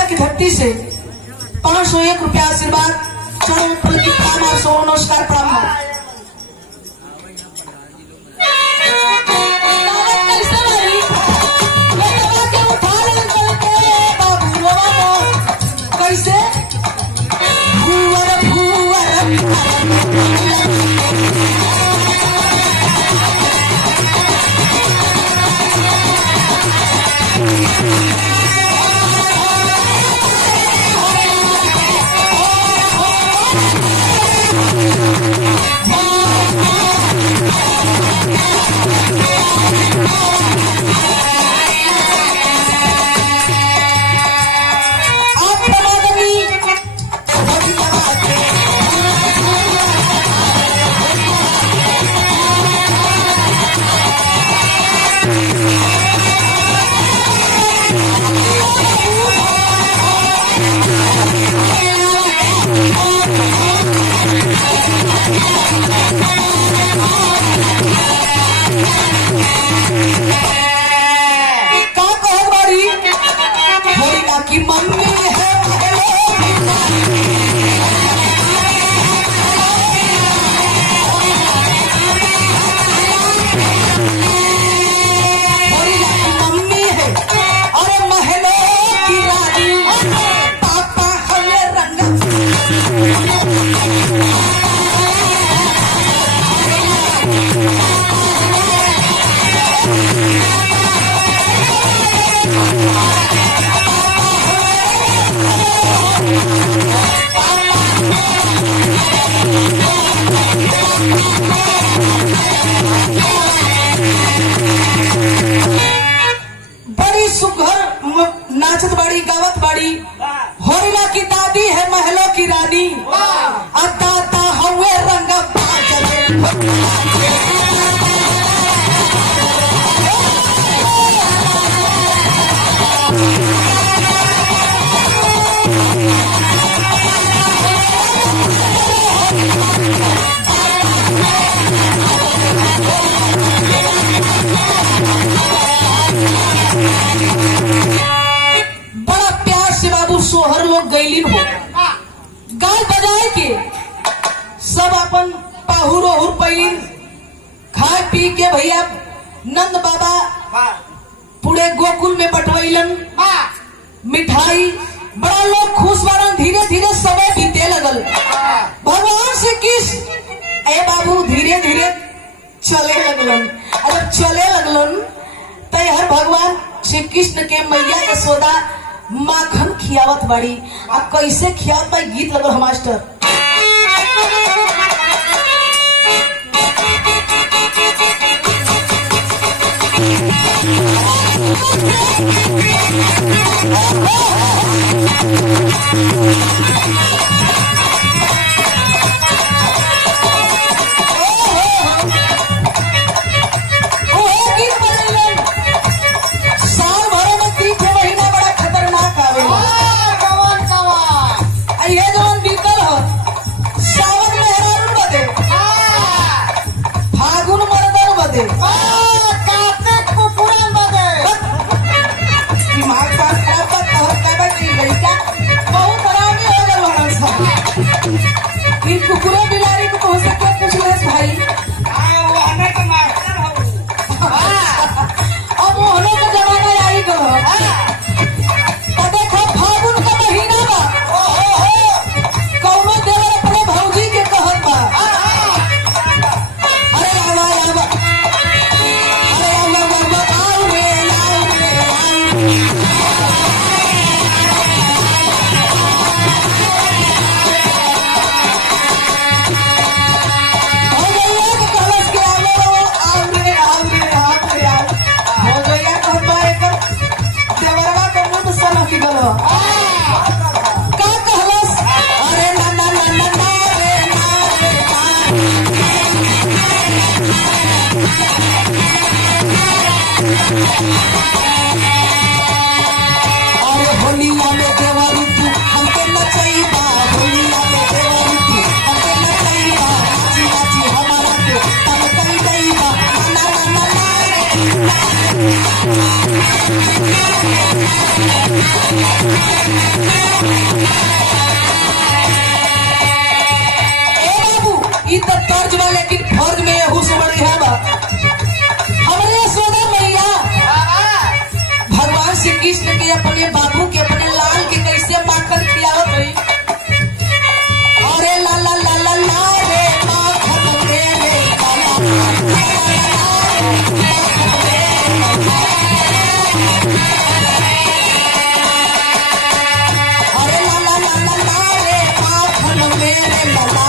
माता की धरती से 501 रुपया आशीर्वाद चरण प्रति प्रणाम और सौ नमस्कार प्रणाम। नाचत बाड़ी गावत बाड़ी होरिला की दादी है महलों की रानी अदाता हुए रंग सोहर लोग गैलीन हो गाय बजाए के सब अपन पाहुर ओहुर पैलिन खाए पी के भैया नंद बाबा पूरे गोकुल में बटवैलन मिठाई बड़ा लोग खुश बारन। धीरे धीरे समय बीते लगल भगवान श्री कृष्ण ए बाबू धीरे धीरे चले लगलन। जब चले लगलन तो हर भगवान श्री कृष्ण के मैया यशोदा माखन खियावत बाड़ी। अब कैसे खियावत बाई गीत लगल हम मास्टर। कुकुरा बिलारी को हो सके पूछ ले भाई अब होने का जमाना आई गो देखो फागुन का महीना बा कौनो देवर अपने भौजी के कहत बा अरे आवा आवा अरे आवा आओ रे Thank you. ई तो तर्ज बा लेकिन फर्ज में यहू से बढ़िया बा। हमरे यशोदा मैया भगवान श्री कृष्ण के अपने बाबू के अपने लाल के कैसे माखन खिलावत हुई। अरे ला ला ला ला ला रे माखन मेरे अरे ला ला ला ला ला रे माखन मेरे लाला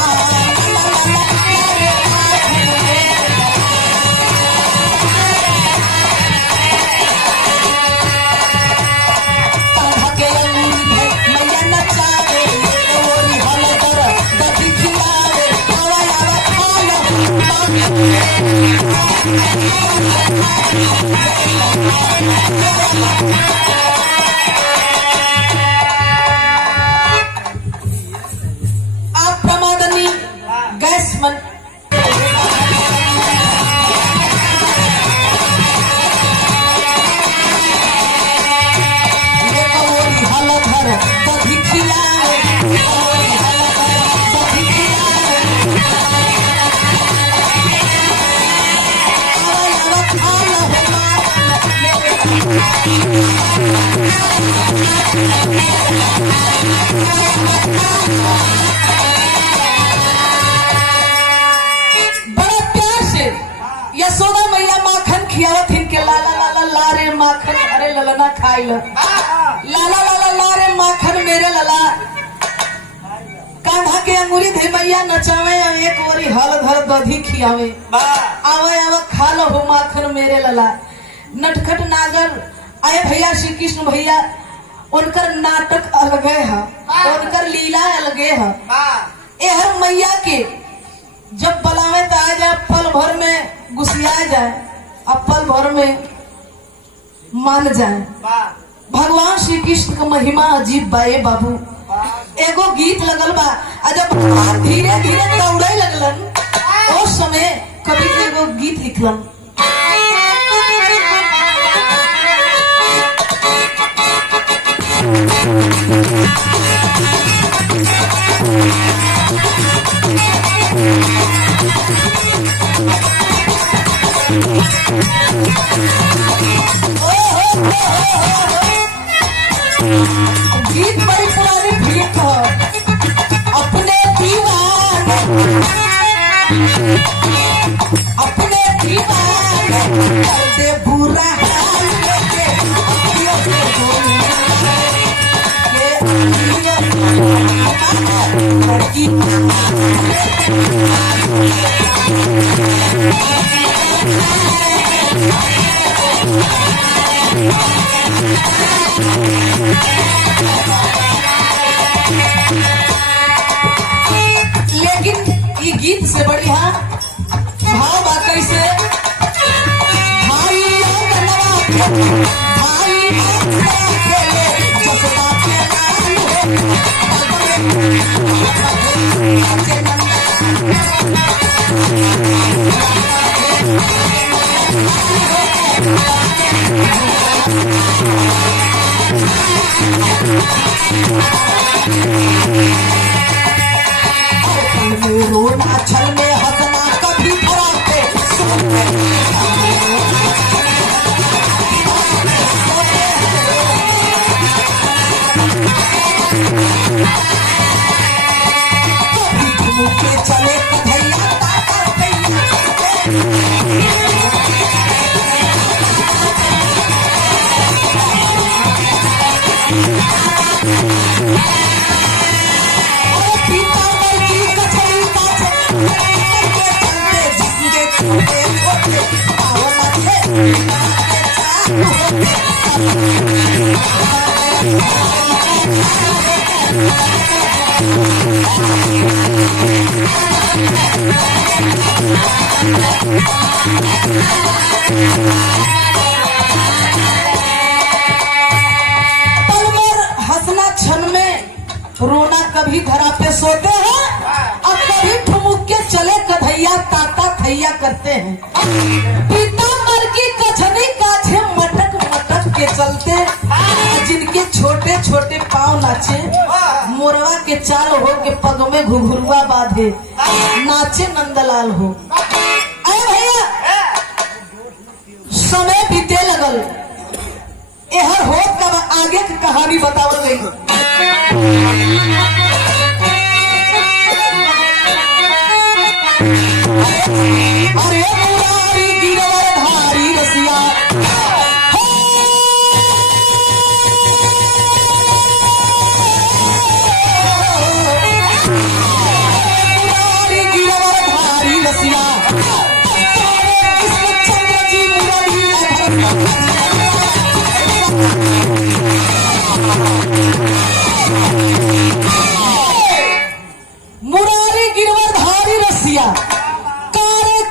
आप प्रमादनी गैस मन हालत हर दधी खिलाए बड़ा प्यार से यशोदा मैया माखन खियावत हिन के लाला लाला ला रे माखन अरे ललना खाई लो लाला लाला ला रे माखन मेरे लला कांधा के अंगूरी धे मैया नचावे एक ओरी हल धर दधी खियावे आवे आवे खा लो हो माखन मेरे लला। नटखट नागर आए भैया श्री कृष्ण भैया उनकर नाटक अलगे है उनकर लीला अलगे है। एहर मैया के जब बलावे तो आ जाए पल भर में गुस्सिया जाए अब पल भर में मान जाए। भगवान श्री कृष्ण का महिमा अजीब बाए बाबू। एगो गीत लगल बा जब धीरे धीरे दौड़े लगलन उस समय कवि एगो गीत लिखलन। गीत बड़ी पुरानी गीत है। अपने दीवाने कर दे बुरा हाल लेके लड़की लेकिन ये गीत से बढ़िया भाव बा कैसे भाई रोना छल में हंसना कभी फराते के चले कन्हैया हंसना क्षण में रोना कभी धरा पे सोते हैं और कभी ठुमुक के चले कन्हैया ताता थैया करते हैं। पीताम्बर की कछनी काछे मटक मटक के चलते जिनके छोटे छोटे नाचे, मोरवा के चाल हो के पग में घुघुरुआ बांधे, नाचे नंदलाल हो। अरे भैया समय बीते लगल, एहर होत का आगे की कहानी बतावल गई। अरे मुरारी गिरधारी रसिया, मुरारी गिरधारी रसिया, कृष्णचंद्र जी मुरारी गिरधारी रसिया,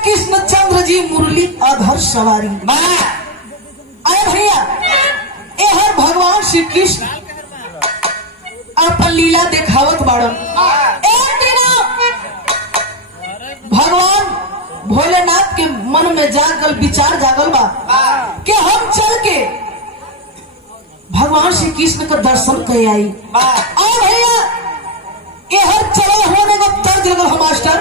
कृष्णचंद्र जी मुरली अधर सवारी। अरे भैया एहर भगवान श्री कृष्ण अपन लीला देखावत बाड़न। एक दिन भगवान भोलेनाथ के मन में जागल विचार जागल बा कि हम चल के भगवान श्री कृष्ण का दर्शन कर आई। अरे भैया एहर चल होने का तर्ज लगल हो मास्टर।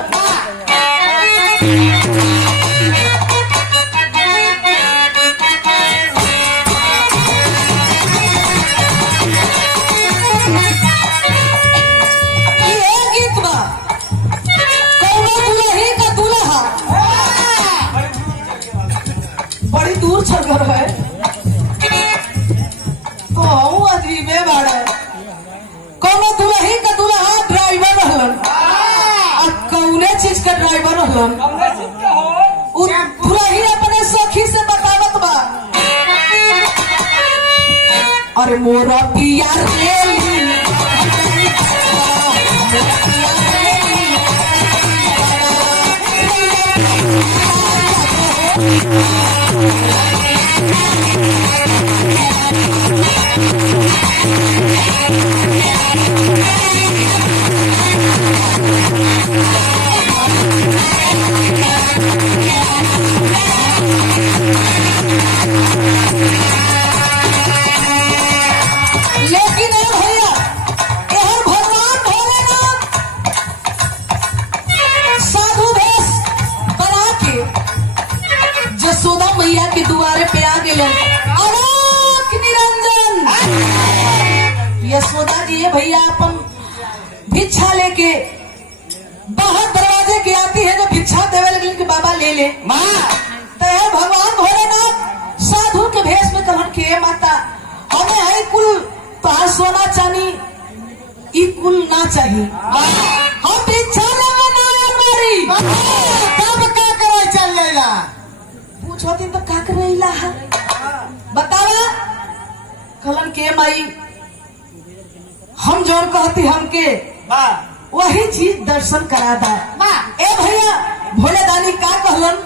बड़ी दूर चल कर है तो हूँ अजीबे बाड़ा। कौनो दुल्ही का दुल्हा ड्राइवर रहलन, और कौने चीज का ड्राइवर रहलन दुल्ही अपने सखी से बतावत बा। अरे मोरा पिया रेली, लेकिन भैया यह भगवान भोलेनाथ साधु वेश बना के जसोदा मैया के दुआरे पे आ गए। अलोक निरंजन यशोदा जी भैया अपन भिक्षा लेके बाहर दरवाजे के आती है, जो भिक्षा देवे लगे कि बाबा ले ले। तो भगवान भोलेनाथ साधु के भेष में कहन के माता हमें है कुल तो सोना चांदी ई कुल ना चाहिए, हम भिक्षा लेवे ना हमारी। तब का करे चल लेला पूछो दिन तो का करेला बतावा। कहलन के माई हम जोर कहती हमके वही चीज दर्शन करा दा। ए भैया भोले दानी का कहलन,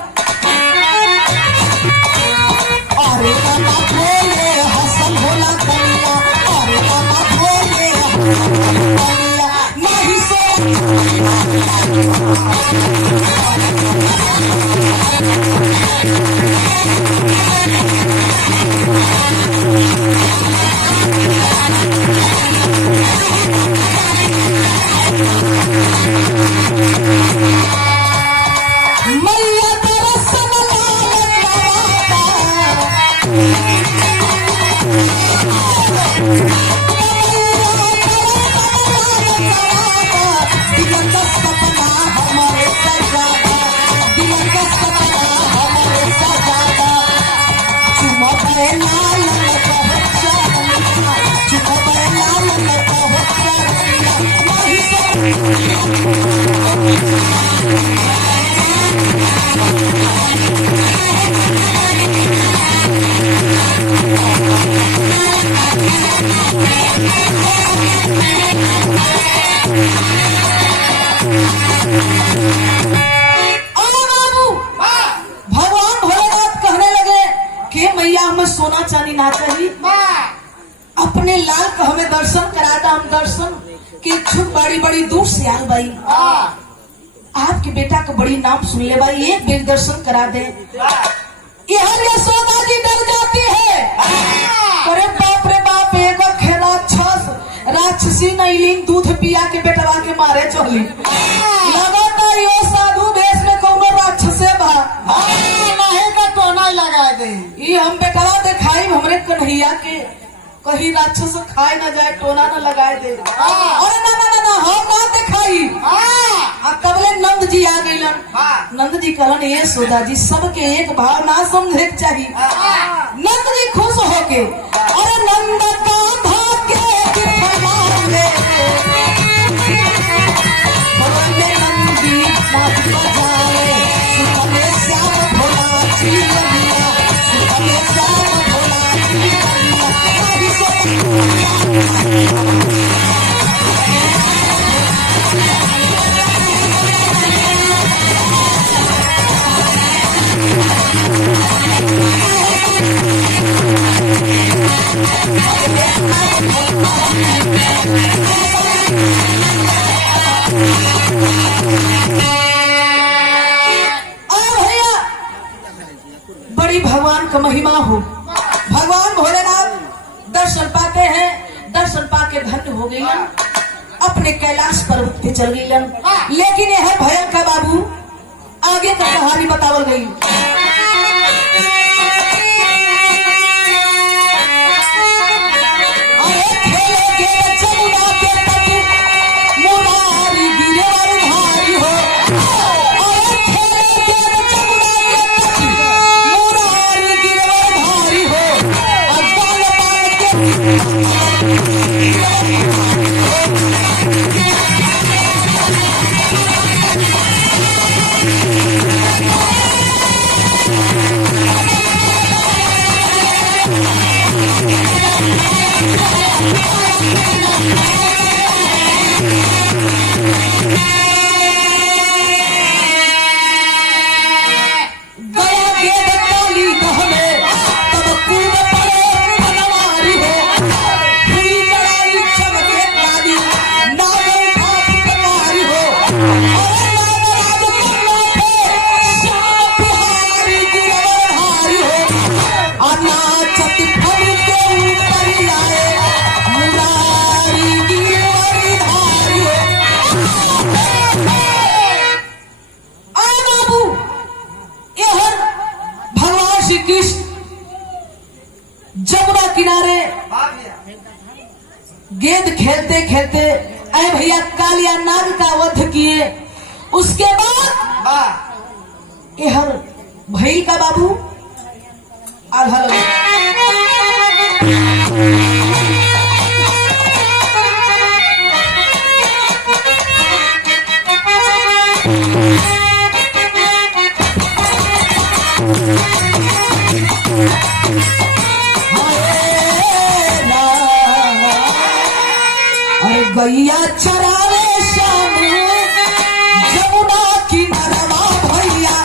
अरे रामा भोले हसन भोला कनिया, अरे रामा भोले कनिया नहीं से मैया दर्शन सपना हमारे सजादा, दिल का सपना हमारे सजादा, चुमा पे लाल बहुत चांदनिया, चुमा पे लाल बहुत चांदनिया नहीं भगवान भोलेनाथ कहने लगे कि मैया हमें सोना चांदी ना चाहिए, अपने लाल का हमें दर्शन कराता। हम दर्शन के इच्छुक बड़ी बड़ी दूर से आल भाई, आपके बेटा का बड़ी नाम सुन ले भाई, एक बेर दर्शन करा दे। यशोदा जी डर जाती है, अरे बाप रे बाप, एक खेला राक्षस लगली। लगातार यो साधु भेष में कौनो राक्षसे बा। नहीं का टोना ही लगा दे। ई हम बेटवा देखाई हमरे कन्हैया के कहीं राक्षस खाए ना जाए, टोना ना लगाए दे। अरे ना ना ना ना हम ना देखाई। तबले नंद जी आ गईलन। नंद जी कहलन ये सोदा जी सबके एक भाव ना समझे के चाहिए। नंद जी खुश होके अरे नंद का भाग्य की फरमान ले भगवान नंदी नाच बजाए सुख में श्याम भोला जी लगिया सुख में श्याम भोला जी लगिया। बड़ी भगवान का महिमा हो। भगवान भोलेनाथ दर्शन पाते हैं, दर्शन पाके धन्य हो गई, अपने कैलाश पर्वत पे चल गई। लेकिन यह भयंकर का बाबू आगे का कहानी बतावल गई। जमुना किनारे गेंद खेलते खेलते अरे भैया कालिया नाग का वध किए। उसके बाद यह भई का बाबू आधा लगे। गैया चरावे शाम जमुना किनारा भैया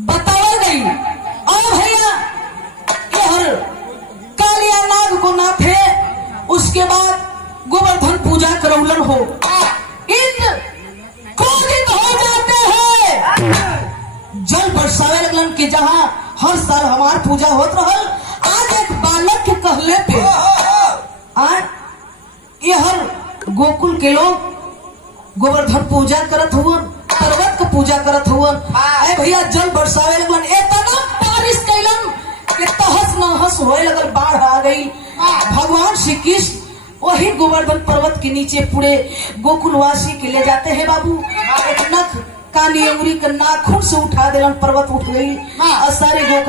बतावल गई। और भैया ये हर कालिया नाग को नाथे, उसके बाद गोवर्धन पूजा करौलन हो, इंद्र क्रोधित हो जाते हैं, जल बरसावे लगलन कि जहां हर साल हमार पूजा होत रहल, आज एक बालक के कहले पे आज ये हर गोकुल के लोग गोवर्धन पूजा करत हुआ, पर्वत का पूजा करत हुआ। अरे भैया जल बरसावे लगलन, इतना बारिश कैलन कि तहस नहस होए लगल, बाढ़ आ गई। भगवान श्री कृष्ण वही गोवर्धन पर्वत के नीचे पूरे गोकुलवासी के ले जाते हैं बाबू, एक नख कानी अंगुरी का नाखून से उठा देलन, पर्वत उठ गई और सारे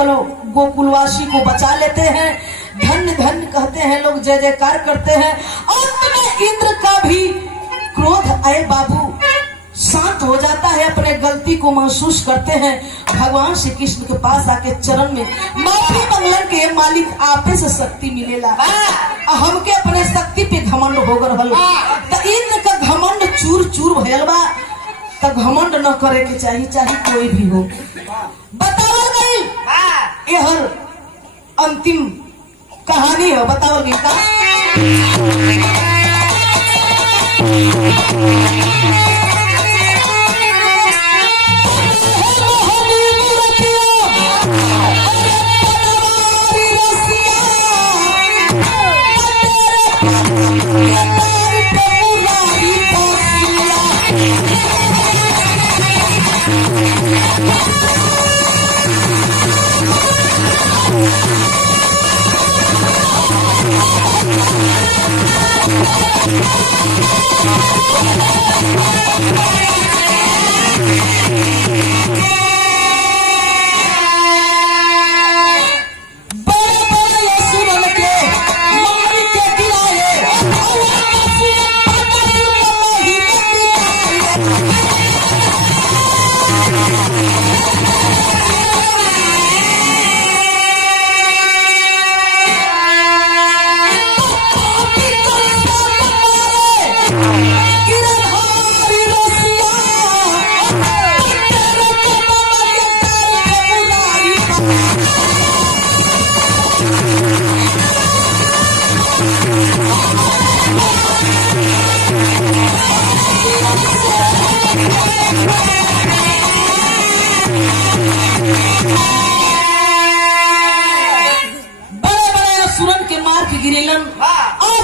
गोकुलवासी को बचा लेते हैं। धन्य धन्य कहते हैं लोग, जय जयकार करते हैं। अंत में इंद्र का भी क्रोध आए बाबू, शांत हो जाता है, अपने गलती को महसूस करते हैं, भगवान श्री कृष्ण के पास आके चरण में माफी मांगलन के मालिक आपे से शक्ति मिलेला, हमके अपने शक्ति पे घमंड हो गल। तो इंद्र का घमंड चूर चूर भयल बा, तो घमंड न करे के चाहिए, चाहे कोई भी हो। बतावल गई यह अंतिम कहानी है, बतावल गई का गिरेलन और